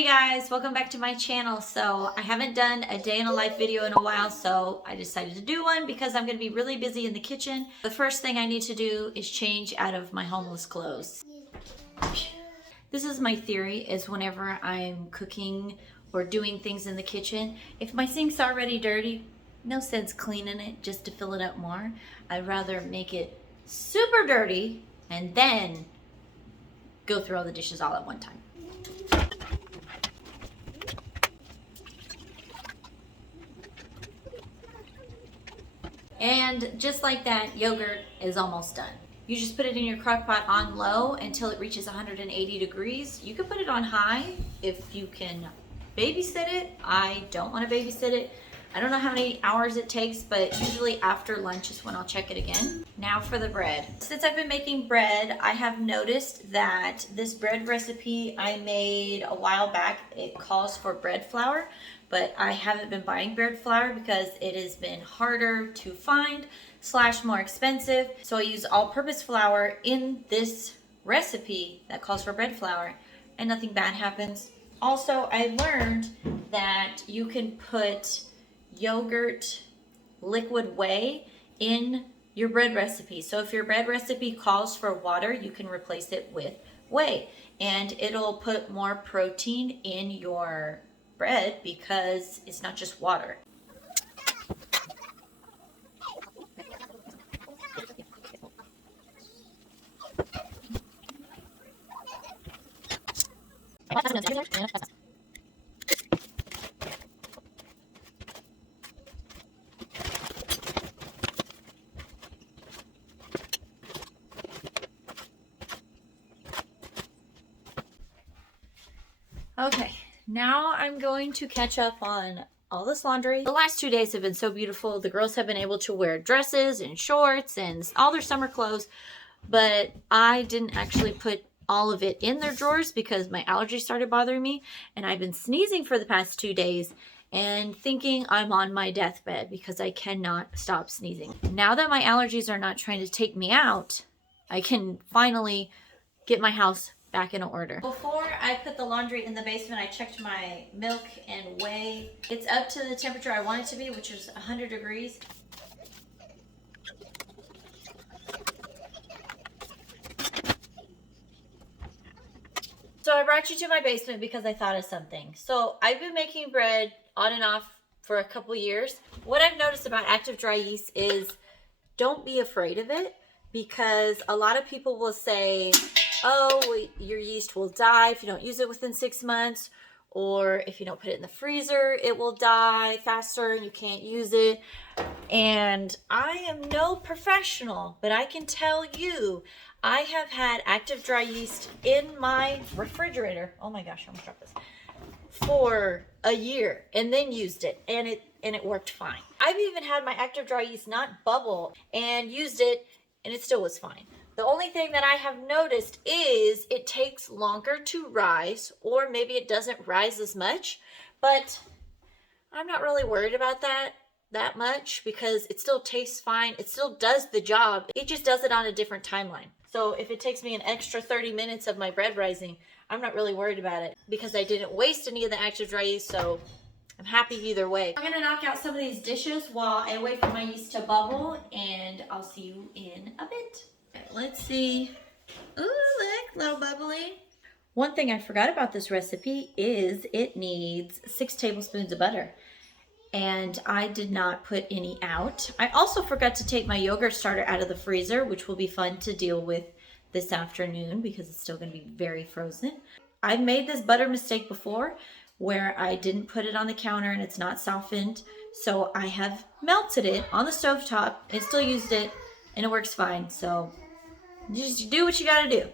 Hey guys, welcome back to my channel. So I haven't done a day in a life video in a while, so I decided to do one because I'm going to be really busy in the kitchen. The first thing I need to do is change out of my homeless clothes. This is my theory, is whenever I'm cooking or doing things in the kitchen, if my sink's already dirty, no sense cleaning it just to fill it up more. I'd rather make it super dirty and then go through all the dishes all at one time. And just like that, yogurt is almost done. You just put it in your crock pot on low until it reaches 180 degrees. You can put it on high if you can babysit it. I don't want to babysit it. I don't know how many hours it takes, but usually after lunch is when I'll check it again. Now for the bread. Since I've been making bread, I have noticed that this bread recipe I made a while back, it calls for bread flour, but I haven't been buying bread flour because it has been harder to find / more expensive. So I use all-purpose flour in this recipe that calls for bread flour, and nothing bad happens. Also, I learned that you can put yogurt liquid whey in your bread recipe. So if your bread recipe calls for water, you can replace it with whey, and it'll put more protein in your bread because it's not just water. Okay, now I'm going to catch up on all this laundry. The last 2 days have been so beautiful. The girls have been able to wear dresses and shorts and all their summer clothes, but I didn't actually put all of it in their drawers because my allergies started bothering me, and I've been sneezing for the past 2 days and thinking I'm on my deathbed because I cannot stop sneezing. Now that my allergies are not trying to take me out, I can finally get my house back in order. Before I put the laundry in the basement, I checked my milk and whey. It's up to the temperature I want it to be, which is 100 degrees. So I brought you to my basement because I thought of something. So I've been making bread on and off for a couple years. What I've noticed about active dry yeast is don't be afraid of it, because a lot of people will say, oh, your yeast will die if you don't use it within 6 months, or if you don't put it in the freezer, it will die faster and you can't use it. And I am no professional, but I can tell you, I have had active dry yeast in my refrigerator. Oh my gosh, I almost dropped this. For a year and then used it, and it worked fine. I've even had my active dry yeast not bubble and used it, and it still was fine. The only thing that I have noticed is it takes longer to rise, or maybe it doesn't rise as much, but I'm not really worried about that much because it still tastes fine. It still does the job. It just does it on a different timeline. So if it takes me an extra 30 minutes of my bread rising, I'm not really worried about it because I didn't waste any of the active dry yeast, so I'm happy either way. I'm gonna knock out some of these dishes while I wait for my yeast to bubble, and I'll see you in a bit. Okay, let's see. Ooh, look, little bubbly. One thing I forgot about this recipe is it needs 6 tablespoons of butter, and I did not put any out. I also forgot to take my yogurt starter out of the freezer, which will be fun to deal with this afternoon because it's still going to be very frozen. I've made this butter mistake before where I didn't put it on the counter and it's not softened. So I have melted it on the stovetop and still used it, and it works fine. So just do what you got to do.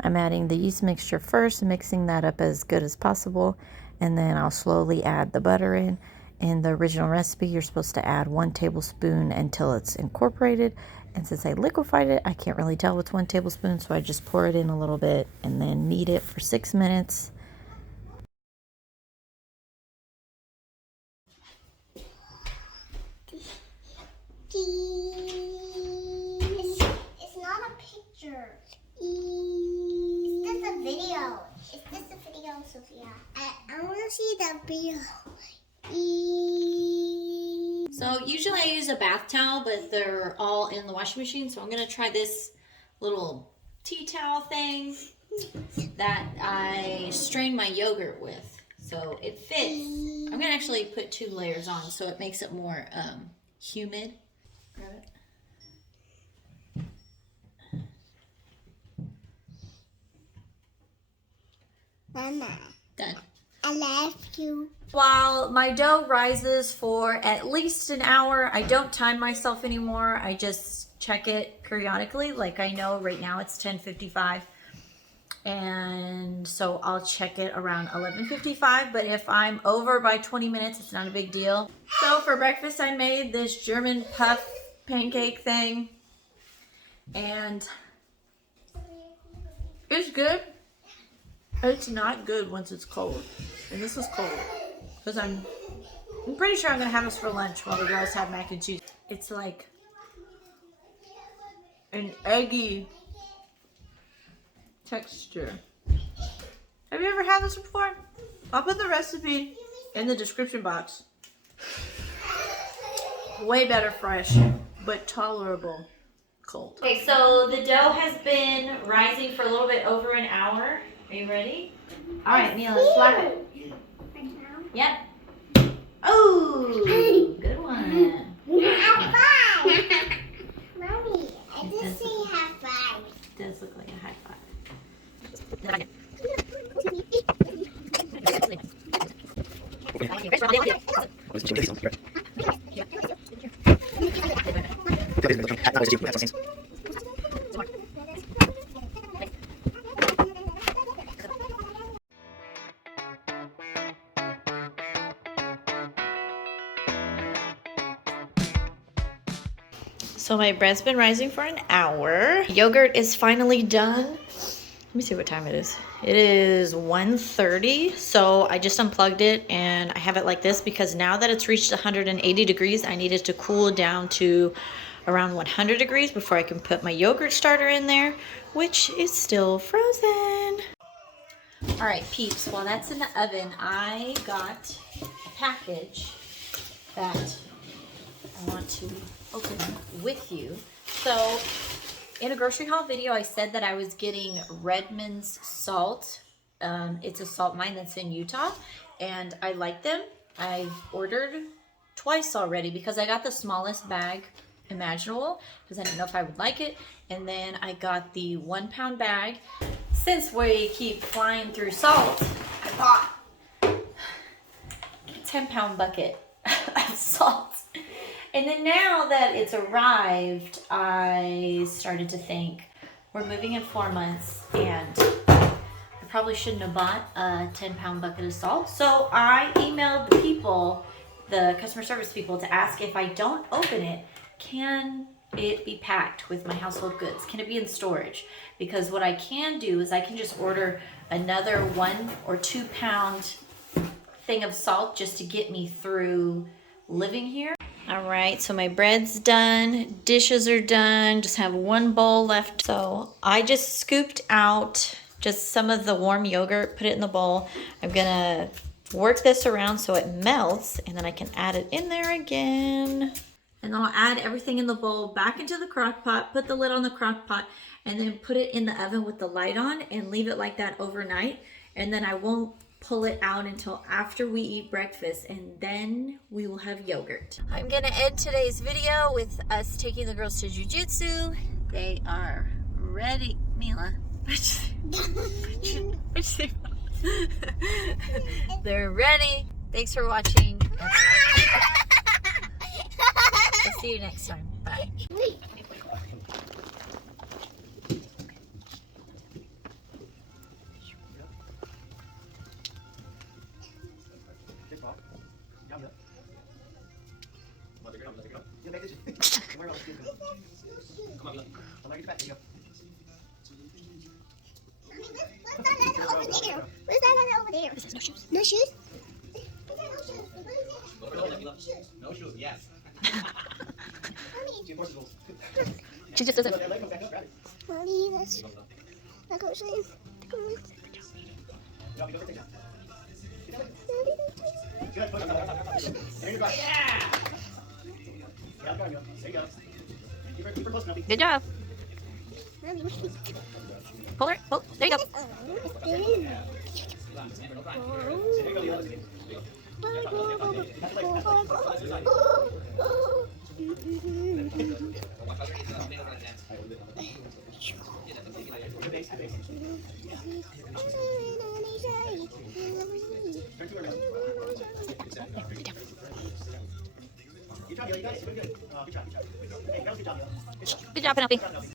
I'm adding the yeast mixture first, mixing that up as good as possible, and then I'll slowly add the butter in. In the original recipe, you're supposed to add 1 tablespoon until it's incorporated, and since I liquefied it, I can't really tell it's 1 tablespoon, so I just pour it in a little bit and then knead it for 6 minutes. It's not a picture. Is this a video? Is this a video? Sophia. I want to see the video. So usually I use a bath towel, but they're all in the washing machine. So I'm going to try this little tea towel thing that I strain my yogurt with. So it fits. I'm going to actually put 2 layers on so it makes it more humid. Grab it. Mama. Done. I love you. While my dough rises for at least an hour, I don't time myself anymore. I just check it periodically. Like I know right now it's 10:55. And so I'll check it around 11:55. But if I'm over by 20 minutes, it's not a big deal. So for breakfast, I made this German puff pancake thing. And it's good. It's not good once it's cold. And this was cold. Because I'm pretty sure I'm going to have this for lunch while the girls have mac and cheese. It's like an eggy texture. Have you ever had this before? I'll put the recipe in the description box. Way better fresh, but tolerable cold. Okay, so the dough has been rising for a little bit over an hour. Are you ready? All right, Mila, slap it. Yep. Oh, good one. High five. Mommy, I just say high five. It does look like a high five. So my bread's been rising for an hour. Yogurt is finally done. Let me see what time it is. It is 1:30. So I just unplugged it and I have it like this because now that it's reached 180 degrees, I need it to cool down to around 100 degrees before I can put my yogurt starter in there, which is still frozen. All right, peeps, while that's in the oven, I got a package that I want to open with you. So in a grocery haul video, I said that I was getting Redmond's salt. It's a salt mine that's in Utah, and I like them. I've ordered twice already because I got the smallest bag imaginable because I didn't know if I would like it. And then I got the 1 pound bag. Since we keep flying through salt, I bought a 10 pound bucket of salt. And then now that it's arrived, I started to think, we're moving in 4 months and I probably shouldn't have bought a 10 pound bucket of salt. So I emailed the people, the customer service people, to ask if I don't open it, can it be packed with my household goods? Can it be in storage? Because what I can do is I can just order another 1 or 2 pound thing of salt just to get me through living here. All right, so my bread's done, dishes are done, just have 1 bowl left. So I just scooped out just some of the warm yogurt, put it in the bowl. I'm gonna work this around so it melts, and then I can add it in there again. And then I'll add everything in the bowl back into the crock pot, put the lid on the crock pot, and then put it in the oven with the light on and leave it like that overnight. And then I won't pull it out until after we eat breakfast, and then we will have yogurt. I'm gonna end today's video with us taking the girls to jiu-jitsu. They are ready. Mila, they're ready. Thanks for watching. I'll see you next time. Bye. Where's that letter over there? No shoes. No shoes? No shoes, yes. She just doesn't. Mommy, that's not go shoes. Good job. Pull her. Pull. There you go. Good job, Penelope.